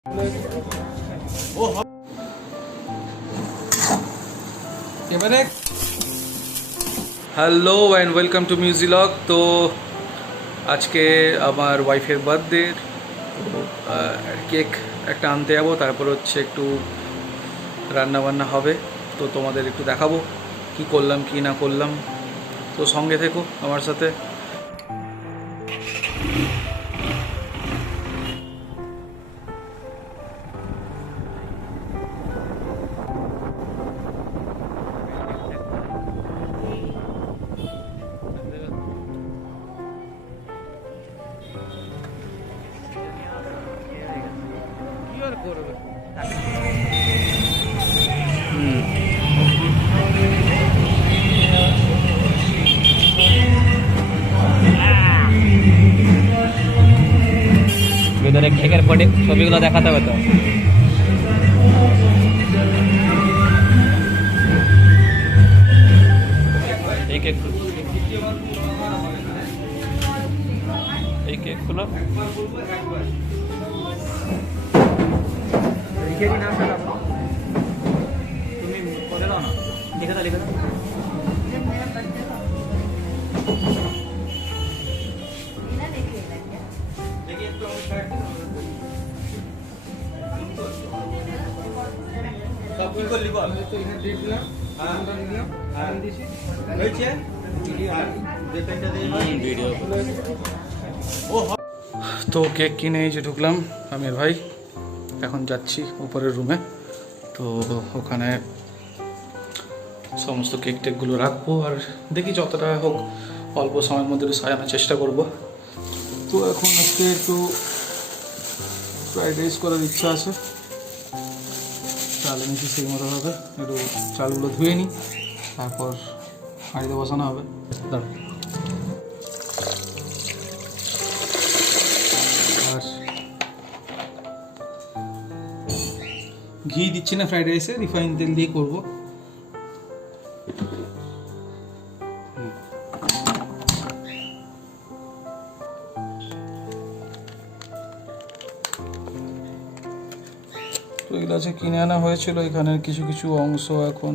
Hello and welcome to Musilog. তো আজকে আমার ওয়াইফের বার্থডে, কেক একটা আনতে যাবো, তারপর হচ্ছে একটু রান্না বান্না হবে। তো তোমাদের একটু দেখাবো কি করলাম কি না করলাম, তো সঙ্গে থেকো আমার সাথে। ভিতরে কেকের পটে ছবিগুলো দেখাতে হবে তো। এই কেকগুলো তুমি করে দাও না, লিখে দাও লিখে দাও। তো কেক কিনে এই যে ঢুকলাম আমি আর ভাই, এখন যাচ্ছি উপরের রুমে। তো ওখানে সমস্ত কেক টেকগুলো রাখবো, আর দেখি যতটা হোক অল্প সময়ের মধ্যে একটু সাজানোর চেষ্টা করব। তো এখন আজকে একটু ফ্রাইড রাইস করার ইচ্ছা আছে, চাল এনেছি সেই মতো হবে। একটু চালগুলো ধুয়ে নিই, তারপর হাঁড়িতে বসানো হবে। আর ঘি দিচ্ছি না ফ্রাইড রাইসে, রিফাইন তেল দিয়ে করবো। তো এগুলো আছে কিনে আনা হয়েছিল, এখানের কিছু কিছু অংশ এখন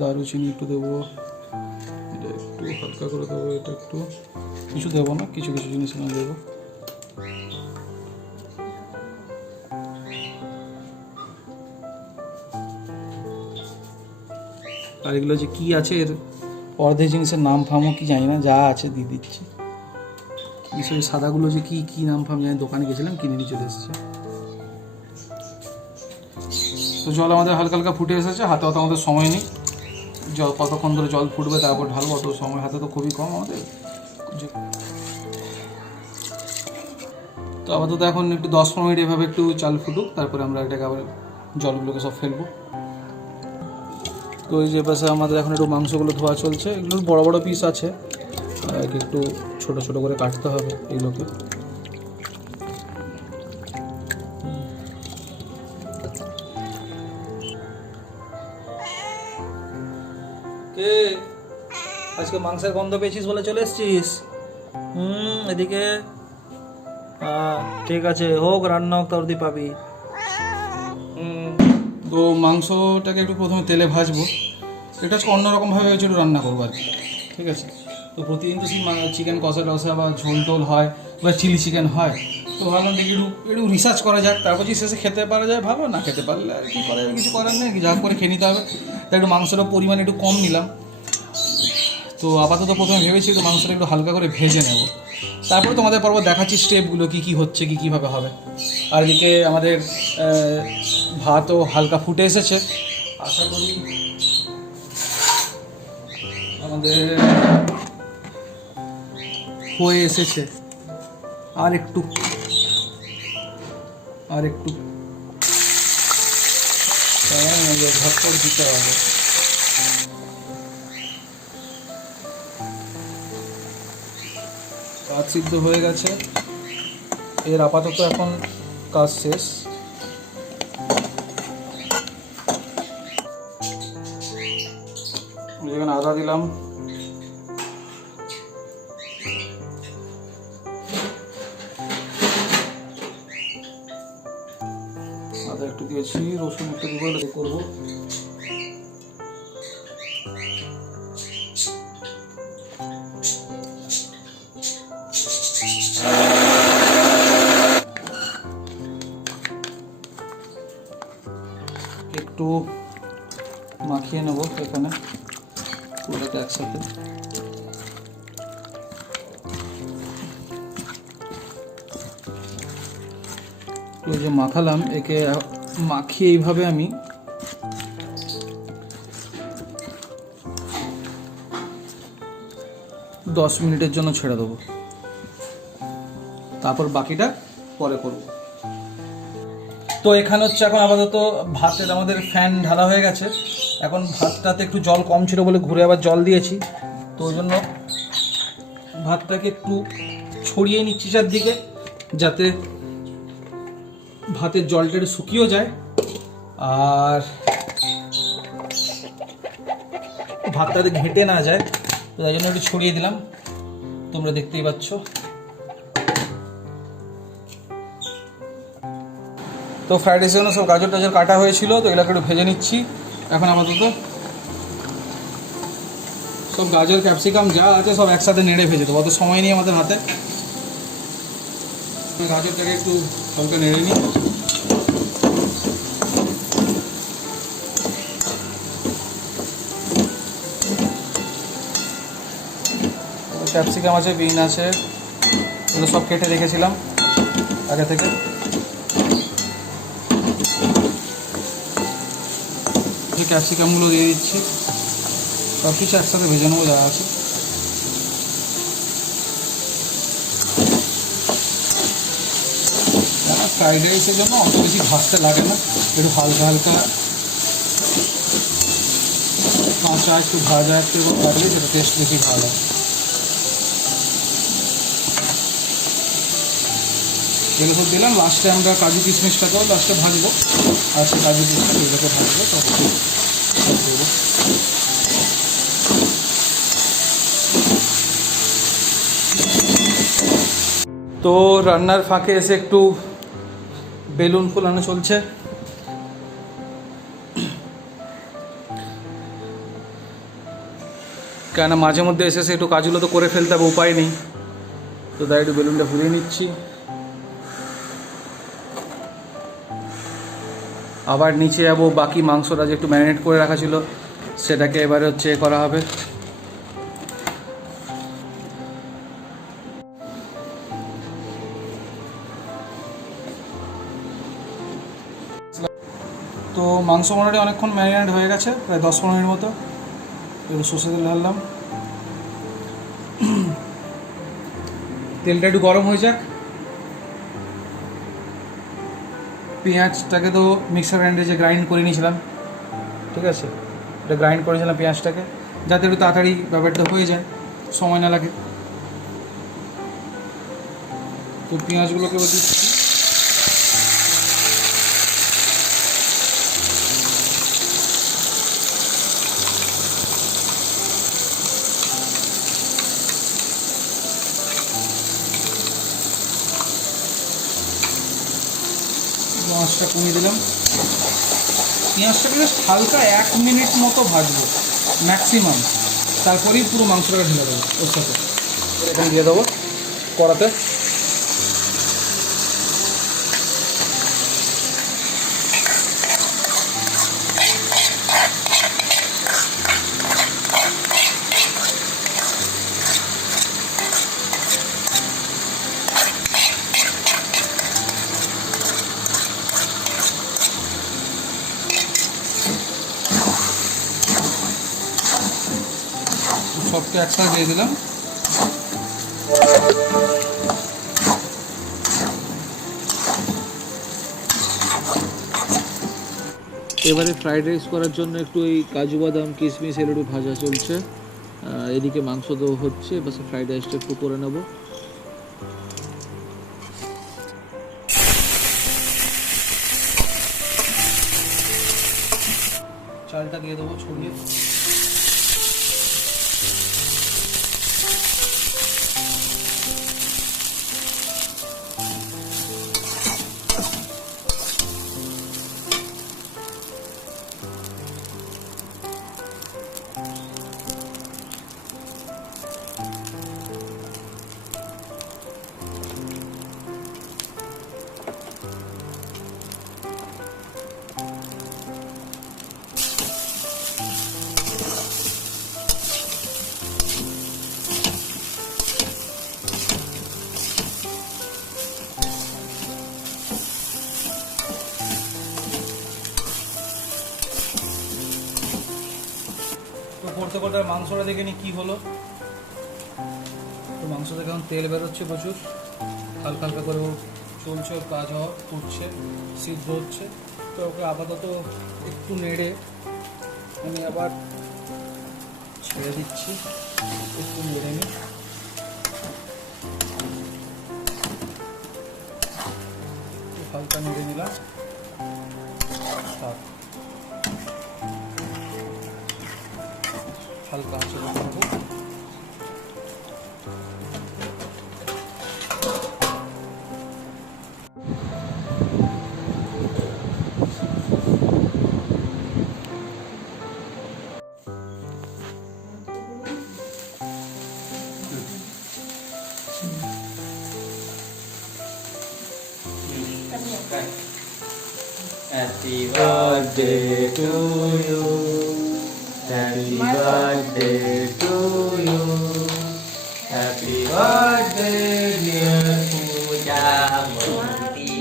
দারুচিনি একটু দেবো, এটা একটু হালকা করে দেবো, এটা একটু কিছু দেবো না, কিছু কিছু জিনিস না দেবো। আর এগুলো যে কী আছে, এর অর্ধেক জিনিসের নাম ফামও কি জানি না, যা আছে দিয়ে দিচ্ছি। বিষয় সাদাগুলো যে কী কী নাম ফাম জানি, দোকানে গেছিলাম কিনে নিয়ে চলে এসেছে। তো জল আমাদের হালকা হালকা ফুটে এসেছে, হাতে অত আমাদের সময় নেই, জল কতক্ষণ ধরে জল ফুটবে তারপর ঢালবো, অত সময় হাতে তো খুবই কম আমাদের। তো আপাতত এখন একটু 10-15 মিনিট এভাবে একটু চাল ফুটুক, তারপরে আমরা এটাকে আবার জলগুলোকে সব ফেলবো। তো এই যে পাশে আমাদের এখন একটু মাংসগুলো ধোয়া চলছে, এগুলো বড় বড় পিস আছে, একটু ছোট ছোট করে কাটতে হবে এগুলোকে। কে আজকে মাংসের গন্ধ পেয়েছিস বলে চলে এসছিস? এদিকে ঠিক আছে, হোক রান্না হোক, তরদি পাবি। তো মাংসটাকে একটু প্রথমে তেলে ভাজবো, এটা হচ্ছে অন্যরকমভাবে একটু রান্না করবো আর কি, ঠিক আছে? তো প্রতিদিন তো সেই চিকেন কষা টসা বা ঝোল টোল হয় বা চিলি চিকেন হয়, তো ভাবলাম দেখি একটু একটু রিসার্চ করা যাক, তারপর যদি শেষে খেতে পারা যায় ভালো, না খেতে পারলে আর কি করা যাবে, কিছু করার নেই, যা করে খেয়ে নিতে হবে। তাই একটু মাংসের পরিমাণ একটু কম নিলাম। তো আপাতত প্রথমে ভেবেছি একটু মাংসটা একটু হালকা করে ভেজে নেব, তারপরে তোমাদের পর্ব দেখাচ্ছি স্টেপগুলো কী কী হচ্ছে, কীভাবে হবে। আর এদিকে আমাদের ভাতও হালকা ফুটে এসেছে, আশা করি আমাদের হয়ে এসেছে। আর একটু ঝটপট দিতে হবে। ভাত সিদ্ধ হয়ে গেছে, এর আপাতত এখন কাজ শেষ। এখানে আদা দিলাম, আদা একটু দিয়েছি, রসুন একটু দিব, করবো। একটু মাখিয়ে নেবো এখানে পুরোটাকে একসাথে। ওই যে মাখালাম, একে মাখিয়ে এইভাবে আমি 10 মিনিটের জন্য ছেড়ে দেবো, তারপর বাকিটা পরে করব। তো এখানে হচ্ছে এখন আপাতত ভাতের আমাদের ফ্যান ঢালা হয়ে গেছে। এখন ভাতটাতে একটু জল কম ছিল বলে ঘুরে আবার জল দিয়েছি, তো ওই জন্য ভাতটাকে একটু ছড়িয়ে নিচ্ছি চারদিকে, যাতে ভাতের জলটা একটু শুকিয়েও যায় আর ভাতটাতে ঘেঁটে না যায়, তো তাই জন্য একটু ছড়িয়ে দিলাম। তোমরা দেখতেই পাচ্ছ। তো ফ্রাইড রাইসের জন্য সব গাজর টাজর কাটা হয়েছিল, তো এগুলোকে একটু ভেজে নিচ্ছি এখন আপাতত। সব গাজর ক্যাপসিকাম যা আছে সব একসাথে নেড়ে ভেজে দেবো, অত সময় নেই আমাদের হাতে। গাজরটাকে একটু হালকা নেড়ে নিই। ক্যাপসিকাম আছে, বিন আছে, এগুলো সব কেটে রেখেছিলাম আগে থেকে। ক্যাপসিকামগুলো দিয়ে দিচ্ছি, সব কিছু একসাথে ভেজে নেবো যা আছে। ফ্রাইড রাইসের জন্য অত বেশি ভাজতে লাগে না, একটু হালকা হালকা কাঁচা একটু ভাজা একটু থাকলে সেটা টেস্ট বেশি ভালো। এগুলো সব দিলাম। লাস্টে আমরা কাজু কিশমিশটাকেও লাস্টে ভাজবো, আর সে কাজু কিশমিশ এগুলোকে ভাজবো, সব দেবো। তো রান্নার ফাঁকে এসে একটু বেলুন ফুলানো চলছে। কেন মাঝে মধ্যে এসে একটু কাজগুলো তো করে ফেলতে হবে, উপায় নেই, তো তাই একটু বেলুনটা ফুলিয়ে নিচ্ছি। আবার নিচে যাবো, বাকি মাংসটা যে একটু ম্যারিনেট করে রাখা ছিল সেটাকে এবারে হচ্ছে করা হবে। তো মাংস মোটামুটি অনেকক্ষণ ম্যারিনেট হয়ে গেছে, প্রায় 10-15 মিনিট মতো। একটু সর্ষে তেল ঢাললাম, তেলটা একটু গরম হয়ে যাক। পেঁয়াজটাকে তো মিক্সার গ্রাইন্ডারে যে গ্রাইন্ড করে নিয়েছিলাম, ঠিক আছে, এটা গ্রাইন্ড করেছিলাম পেঁয়াজটাকে, যাতে একটু তাড়াতাড়ি ব্যাপারটা হয়ে যায়, সময় না লাগে। তো পেঁয়াজগুলোকে দিচ্ছি। মাছটা কমিয়ে দিলাম। পেঁয়াজটাকে জাস্ট হালকা 1 মিনিট মতো ভাজবো ম্যাক্সিমাম, তারপরেই পুরো মাংসটাকে ঢেলে দেবো ওর সাথে। এখানে দিয়ে দেবো কড়াতে। সবকে একসাথে দিয়ে দিলাম। এবারে ফ্রাইড রাইস করার জন্য একটু এই কাজু বাদাম কিশমিশ এর একটু ভাজা চলছে, এদিকে মাংস তো হচ্ছে, বাস ফ্রাইড রাইসটা একটু করে নেব। চালটা দিয়ে দেবো ছড়িয়ে। করতে করতে আর মাংসটা দেখে নি কী হলো। তো মাংস থেকে এখন তেল বেরোচ্ছে প্রচুর, হালকা হালকা করে ও চলছে, ওর কাজ হওয়া করছে, সিদ্ধ হচ্ছে। তো ওকে আপাতত একটু নেড়ে আমি আবার ছেড়ে দিচ্ছি, একটু নেড়ে নিই। হালকা নেড়ে নিলাম, হালকা আঁচে রাখবো। Happy birthday to you. Happy birthday to you. Happy birthday dear Pooja Murthy.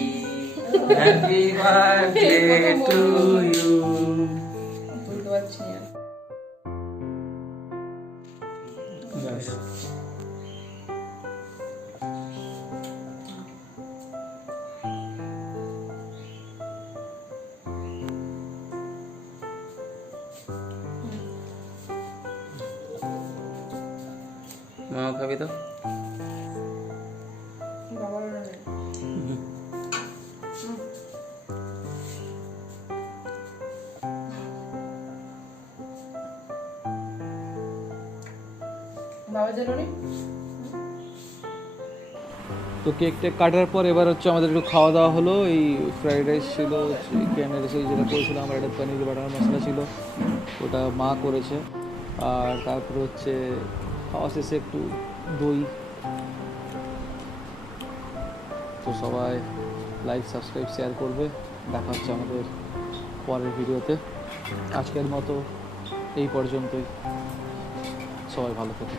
Happy birthday to you. Yes. মাও খাবি তো? তো কেক টেক কাটার পর এবার হচ্ছে আমাদের একটু খাওয়া দাওয়া হলো। এই ফ্রাইড রাইস ছিল, চিকেনের সেই যেটা করেছিলাম আমরা, একটা পনির বাটার মশলা ছিল, ওটা মা করেছে। আর তারপরে হচ্ছে খাওয়া শেষে একটু দই। তো সবাই লাইক, সাবস্ক্রাইব, শেয়ার করবে। দেখা হচ্ছে আমাদের পরের ভিডিওতে। আজকের মতো এই পর্যন্তই। সবাই ভালো থাকে।